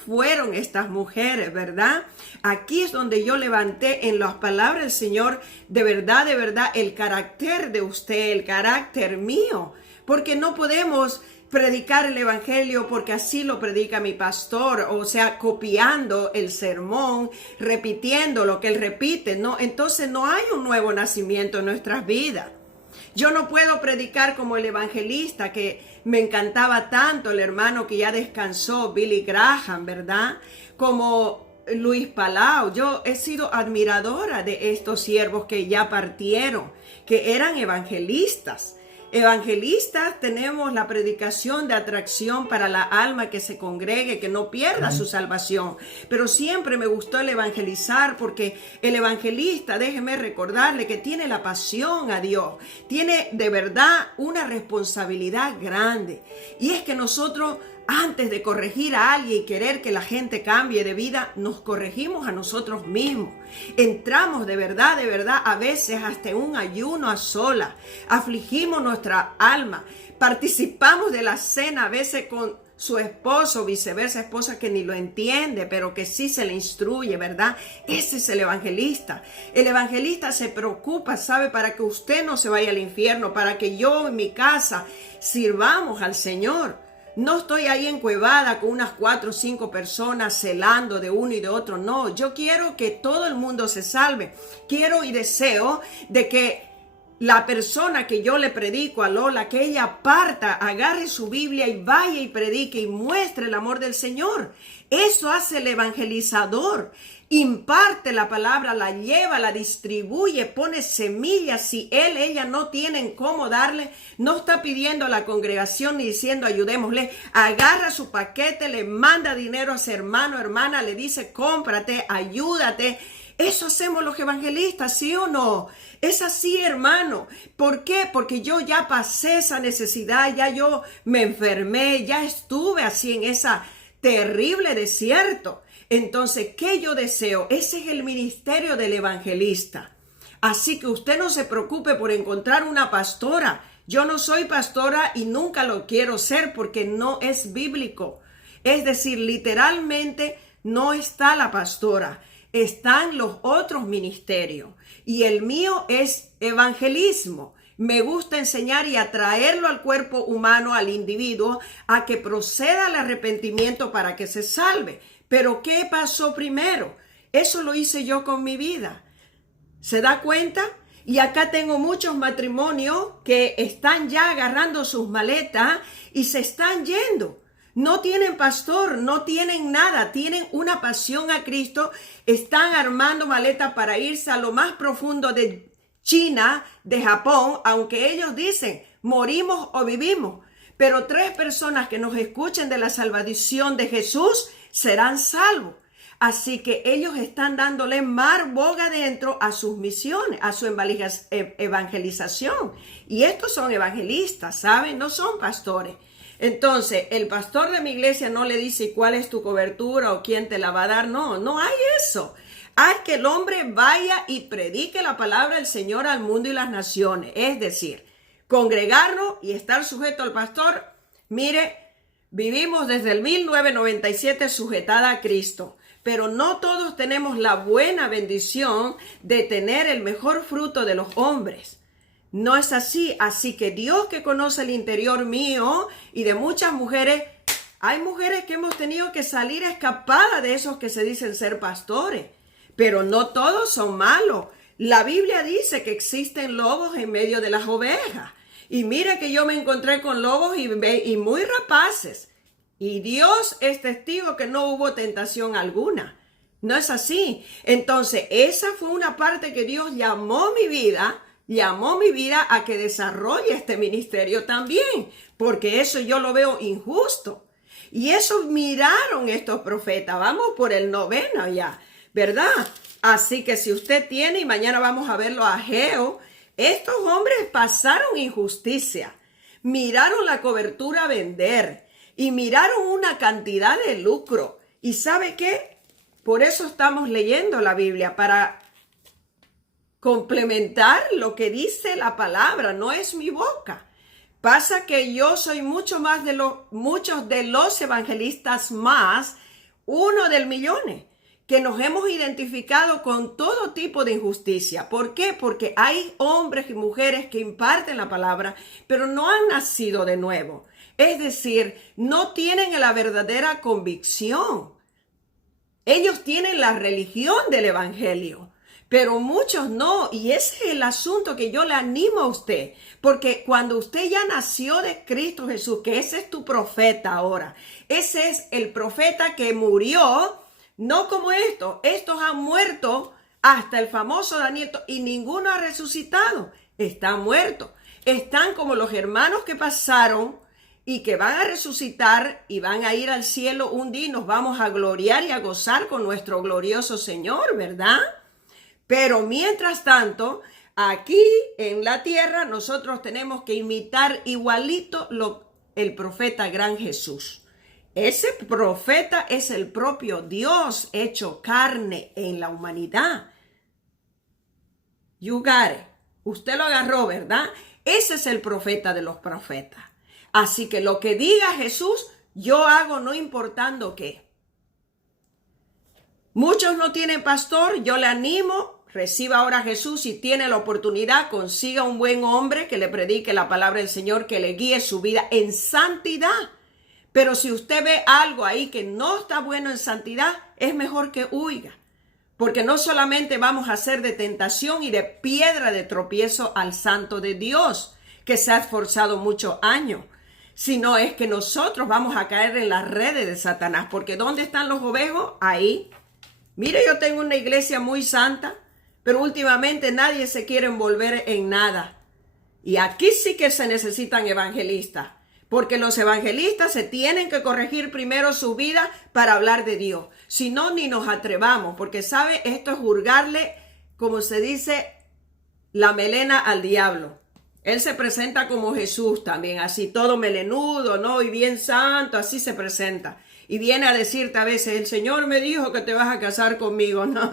fueron estas mujeres, ¿verdad? Aquí es donde yo levanté en las palabras del Señor, de verdad, el carácter de usted, el carácter mío, porque no podemos predicar el evangelio porque así lo predica mi pastor, o sea, copiando el sermón, repitiendo lo que él repite, no, entonces no hay un nuevo nacimiento en nuestras vidas. Yo no puedo predicar como el evangelista que me encantaba tanto, el hermano que ya descansó, Billy Graham, ¿verdad? Como Luis Palau. Yo he sido admiradora de estos siervos que ya partieron, que eran evangelistas. Evangelistas, tenemos la predicación de atracción para la alma que se congregue, que no pierda su salvación. Pero siempre me gustó el evangelizar porque el evangelista, déjeme recordarle que tiene la pasión a Dios, tiene de verdad una responsabilidad grande. Y es que nosotros, antes de corregir a alguien y querer que la gente cambie de vida, nos corregimos a nosotros mismos. Entramos de verdad, a veces hasta en un ayuno a solas. Afligimos nuestra alma. Participamos de la cena a veces con su esposo, viceversa, esposa que ni lo entiende, pero que sí se le instruye, ¿verdad? Ese es el evangelista. El evangelista se preocupa, ¿sabe? Para que usted no se vaya al infierno, para que yo en mi casa sirvamos al Señor. No estoy ahí encuevada con unas 4 o 5 personas celando de uno y de otro. No, yo quiero que todo el mundo se salve. Quiero y deseo de que la persona que yo le predico a Lola, que ella parta, agarre su Biblia y vaya y predique y muestre el amor del Señor. Eso hace el evangelizador. Imparte la palabra, la lleva, la distribuye, pone semillas. Si ella no tienen cómo darle, no está pidiendo a la congregación ni diciendo ayudémosle. Agarra su paquete, le manda dinero a su hermano, hermana, le dice cómprate, ayúdate. Eso hacemos los evangelistas, ¿sí o no? Es así, hermano. ¿Por qué? Porque yo ya pasé esa necesidad, ya yo me enfermé, ya estuve así en esa terrible desierto. Entonces, ¿qué yo deseo? Ese es el ministerio del evangelista. Así que usted no se preocupe por encontrar una pastora. Yo no soy pastora y nunca lo quiero ser porque no es bíblico. Es decir, literalmente no está la pastora. Están los otros ministerios. Y el mío es evangelismo. Me gusta enseñar y atraerlo al cuerpo humano, al individuo, a que proceda al arrepentimiento para que se salve. Pero ¿qué pasó primero? Eso lo hice yo con mi vida. ¿Se da cuenta? Y acá tengo muchos matrimonios que están ya agarrando sus maletas y se están yendo. No tienen pastor, no tienen nada, tienen una pasión a Cristo, están armando maletas para irse a lo más profundo de China, de Japón, aunque ellos dicen, morimos o vivimos. Pero 3 personas que nos escuchen de la salvación de Jesús serán salvos. Así que ellos están dándole mar boga adentro a sus misiones, a su evangelización. Y estos son evangelistas, ¿saben? No son pastores. Entonces, el pastor de mi iglesia no le dice cuál es tu cobertura o quién te la va a dar. No, no hay eso. Hay que el hombre vaya y predique la palabra del Señor al mundo y las naciones. Es decir, congregarnos y estar sujeto al pastor. Mire, vivimos desde el 1997 sujetada a Cristo, pero no todos tenemos la buena bendición de tener el mejor fruto de los hombres. No es así. Así que Dios, que conoce el interior mío y de muchas mujeres, hay mujeres que hemos tenido que salir escapadas de esos que se dicen ser pastores, pero no todos son malos. La Biblia dice que existen lobos en medio de las ovejas. Y mira que yo me encontré con lobos y muy rapaces. Y Dios es testigo que no hubo tentación alguna. No es así. Entonces, esa fue una parte que Dios llamó mi vida a que desarrolle este ministerio también, porque eso yo lo veo injusto. Y eso miraron estos profetas. Vamos por el 9º ya, ¿verdad? Así que si usted tiene, y mañana vamos a verlo a Ageo, estos hombres pasaron injusticia, miraron la cobertura vender y miraron una cantidad de lucro. ¿Y sabe qué? Por eso estamos leyendo la Biblia, para complementar lo que dice la palabra, no es mi boca. Pasa que yo soy muchos de los evangelistas más, uno del millón, que nos hemos identificado con todo tipo de injusticia. ¿Por qué? Porque hay hombres y mujeres que imparten la palabra, pero no han nacido de nuevo. Es decir, no tienen la verdadera convicción. Ellos tienen la religión del evangelio, pero muchos no. Y ese es el asunto que yo le animo a usted. Porque cuando usted ya nació de Cristo Jesús, que ese es tu profeta ahora, ese es el profeta que murió. No como estos han muerto, hasta el famoso Daniel, y ninguno ha resucitado, están muertos. Están como los hermanos que pasaron y que van a resucitar y van a ir al cielo un día y nos vamos a gloriar y a gozar con nuestro glorioso Señor, ¿verdad? Pero mientras tanto, aquí en la tierra nosotros tenemos que imitar igualito el profeta gran Jesús. Ese profeta es el propio Dios hecho carne en la humanidad. You got it. Usted lo agarró, ¿verdad? Ese es el profeta de los profetas. Así que lo que diga Jesús, yo hago no importando qué. Muchos no tienen pastor, yo le animo, reciba ahora a Jesús. Si tiene la oportunidad, consiga un buen hombre que le predique la palabra del Señor, que le guíe su vida en santidad. Pero si usted ve algo ahí que no está bueno en santidad, es mejor que huya. Porque no solamente vamos a ser de tentación y de piedra de tropiezo al santo de Dios, que se ha esforzado muchos años, sino es que nosotros vamos a caer en las redes de Satanás. Porque ¿dónde están los ovejos? Ahí. Mire, yo tengo una iglesia muy santa, pero últimamente nadie se quiere envolver en nada. Y aquí sí que se necesitan evangelistas. Porque los evangelistas se tienen que corregir primero su vida para hablar de Dios. Si no, ni nos atrevamos. Porque, ¿sabe? Esto es hurgarle, como se dice, la melena al diablo. Él se presenta como Jesús también, así todo melenudo, ¿no? Y bien santo, así se presenta. Y viene a decirte a veces, el Señor me dijo que te vas a casar conmigo, ¿no?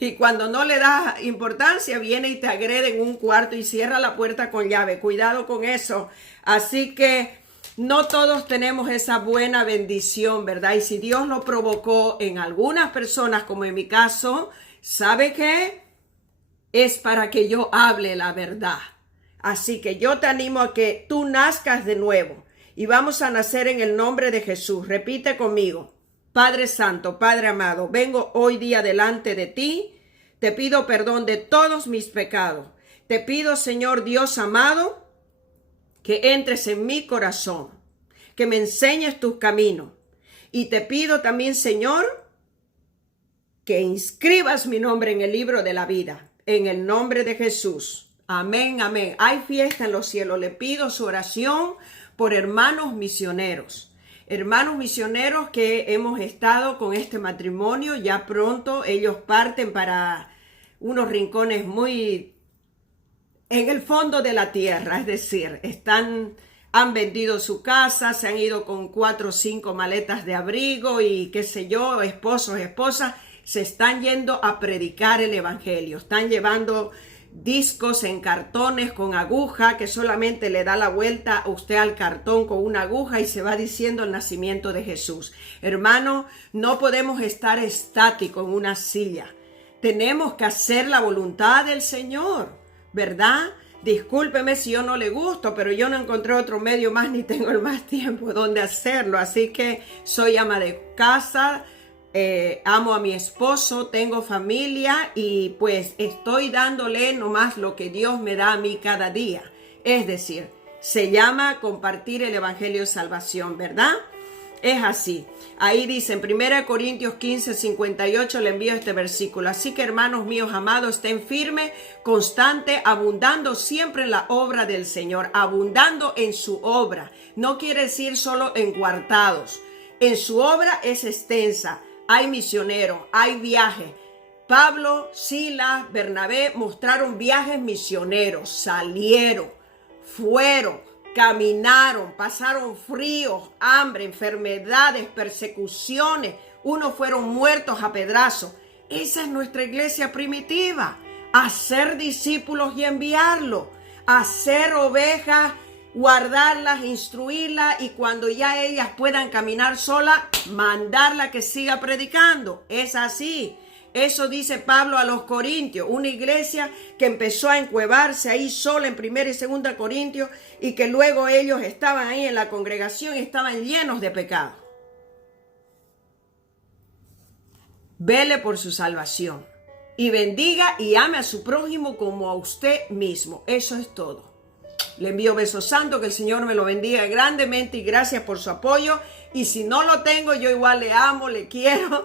Y cuando no le das importancia, viene y te agrede en un cuarto y cierra la puerta con llave. Cuidado con eso. Así que no todos tenemos esa buena bendición, ¿verdad? Y si Dios lo provocó en algunas personas, como en mi caso, ¿sabe qué? Es para que yo hable la verdad. Así que yo te animo a que tú nazcas de nuevo. Y vamos a nacer en el nombre de Jesús. Repite conmigo. Padre Santo, Padre amado, vengo hoy día delante de ti. Te pido perdón de todos mis pecados. Te pido, Señor Dios amado, que entres en mi corazón, que me enseñes tus caminos. Y te pido también, Señor, que inscribas mi nombre en el libro de la vida. En el nombre de Jesús. Amén, amén. Hay fiesta en los cielos. Le pido su oración por hermanos misioneros que hemos estado con este matrimonio. Ya pronto ellos parten para unos rincones muy en el fondo de la tierra, es decir, han vendido su casa, se han ido con 4 o 5 maletas de abrigo y qué sé yo, esposos, esposas, se están yendo a predicar el evangelio, están llevando discos en cartones con aguja que solamente le da la vuelta a usted al cartón con una aguja y se va diciendo el nacimiento de Jesús. Hermano, no podemos estar estáticos en una silla. Tenemos que hacer la voluntad del Señor, ¿verdad? Discúlpeme si yo no le gusto, pero yo no encontré otro medio más ni tengo el más tiempo donde hacerlo. Así que soy ama de casa. Amo a mi esposo, tengo familia y pues estoy dándole nomás lo que Dios me da a mí cada día. Es decir, se llama compartir el evangelio de salvación, ¿verdad? Es así. Ahí dice en 1 Corintios 15, 58 le envío este versículo. Así que hermanos míos amados, estén firmes, constantes, abundando siempre en la obra del Señor, abundando en su obra. No quiere decir solo encuartados. En su obra es extensa. Hay misioneros, hay viajes. Pablo, Silas, Bernabé mostraron viajes misioneros, salieron, fueron, caminaron, pasaron fríos, hambre, enfermedades, persecuciones. Unos fueron muertos a pedazos. Esa es nuestra iglesia primitiva. Hacer discípulos y enviarlos. Hacer ovejas, guardarlas, instruirlas y cuando ya ellas puedan caminar solas, mandarla que siga predicando. Es así. Eso dice Pablo a los Corintios, una iglesia que empezó a encuevarse ahí sola en 1 y 2 Corintios y que luego ellos estaban ahí en la congregación y estaban llenos de pecado. Vele por su salvación y bendiga y ame a su prójimo como a usted mismo. Eso es todo. Le envío besos santos, que el Señor me lo bendiga grandemente y gracias por su apoyo. Y si no lo tengo, yo igual le amo, le quiero.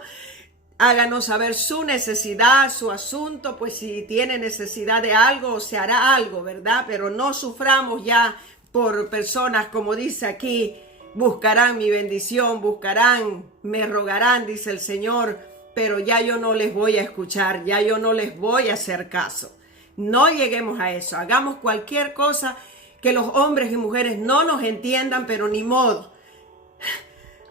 Háganos saber su necesidad, su asunto, pues si tiene necesidad de algo, se hará algo, ¿verdad? Pero no suframos ya por personas, como dice aquí, buscarán mi bendición, buscarán, me rogarán, dice el Señor, pero ya yo no les voy a escuchar, ya yo no les voy a hacer caso. No lleguemos a eso, hagamos cualquier cosa que los hombres y mujeres no nos entiendan, pero ni modo.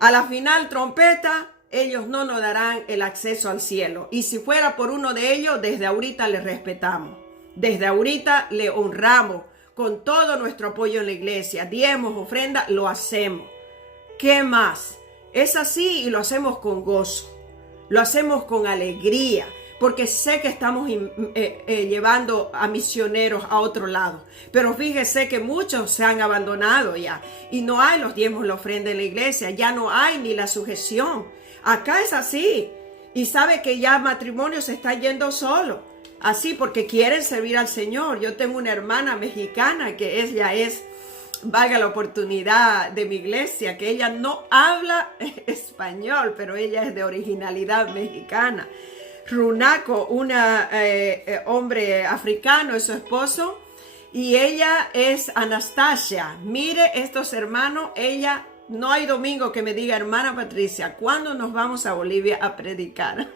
A la final, trompeta, ellos no nos darán el acceso al cielo. Y si fuera por uno de ellos, desde ahorita le respetamos. Desde ahorita le honramos con todo nuestro apoyo en la iglesia. Diezmos, ofrenda, lo hacemos. ¿Qué más? Es así y lo hacemos con gozo. Lo hacemos con alegría. Porque sé que estamos llevando a misioneros a otro lado. Pero fíjese que muchos se han abandonado ya. Y no hay los diezmos, la ofrenda en la iglesia. Ya no hay ni la sujeción. Acá es así. Y sabe que ya matrimonio se está yendo solo. Así porque quieren servir al Señor. Yo tengo una hermana mexicana que ella es, valga la oportunidad de mi iglesia, que ella no habla español, pero ella es de originalidad mexicana. Runaco, una hombre africano, es su esposo. Y ella es Anastasia. Mire estos hermanos, ella... No hay domingo que me diga, hermana Patricia, ¿cuándo nos vamos a Bolivia a predicar?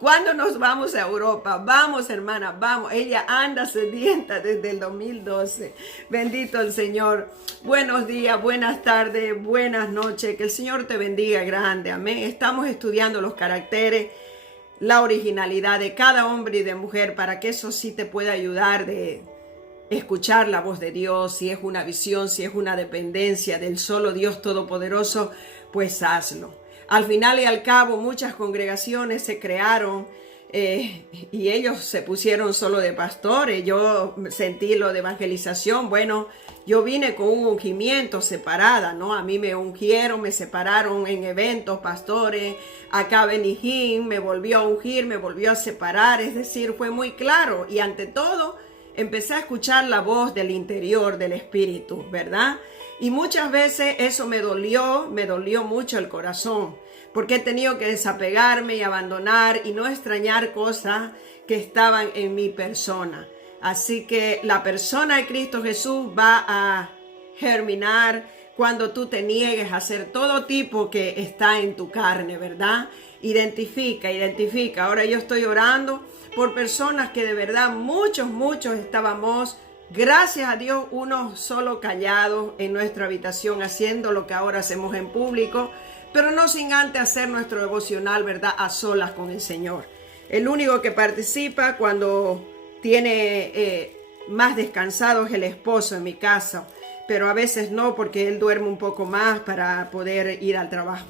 ¿Cuándo nos vamos a Europa? Vamos, hermana, vamos. Ella anda sedienta desde el 2012. Bendito el Señor. Buenos días, buenas tardes, buenas noches. Que el Señor te bendiga grande. Amén. Estamos estudiando los caracteres, la originalidad de cada hombre y de mujer para que eso sí te pueda ayudar de escuchar la voz de Dios, si es una visión, si es una dependencia del solo Dios Todopoderoso, pues hazlo. Al final y al cabo, muchas congregaciones se crearon y ellos se pusieron solo de pastores. Yo sentí lo de evangelización. Bueno, yo vine con un ungimiento separada, ¿no? A mí me ungieron, me separaron en eventos, pastores. Acá Benijín me volvió a ungir, me volvió a separar. Es decir, fue muy claro y ante todo, empecé a escuchar la voz del interior del Espíritu, ¿verdad? Y muchas veces eso me dolió mucho el corazón, porque he tenido que desapegarme y abandonar y no extrañar cosas que estaban en mi persona. Así que la persona de Cristo Jesús va a germinar cuando tú te niegues a hacer todo tipo que está en tu carne, ¿verdad? Identifica. Ahora yo estoy orando por personas que de verdad muchos estábamos, gracias a Dios, unos solo callados en nuestra habitación haciendo lo que ahora hacemos en público, pero no sin antes hacer nuestro devocional, ¿verdad? A solas con el Señor. El único que participa cuando tiene más descansado es el esposo en mi casa, pero a veces no porque él duerme un poco más para poder ir al trabajo.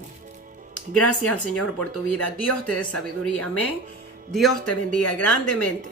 Gracias al Señor por tu vida. Dios te dé sabiduría. Amén. Dios te bendiga grandemente.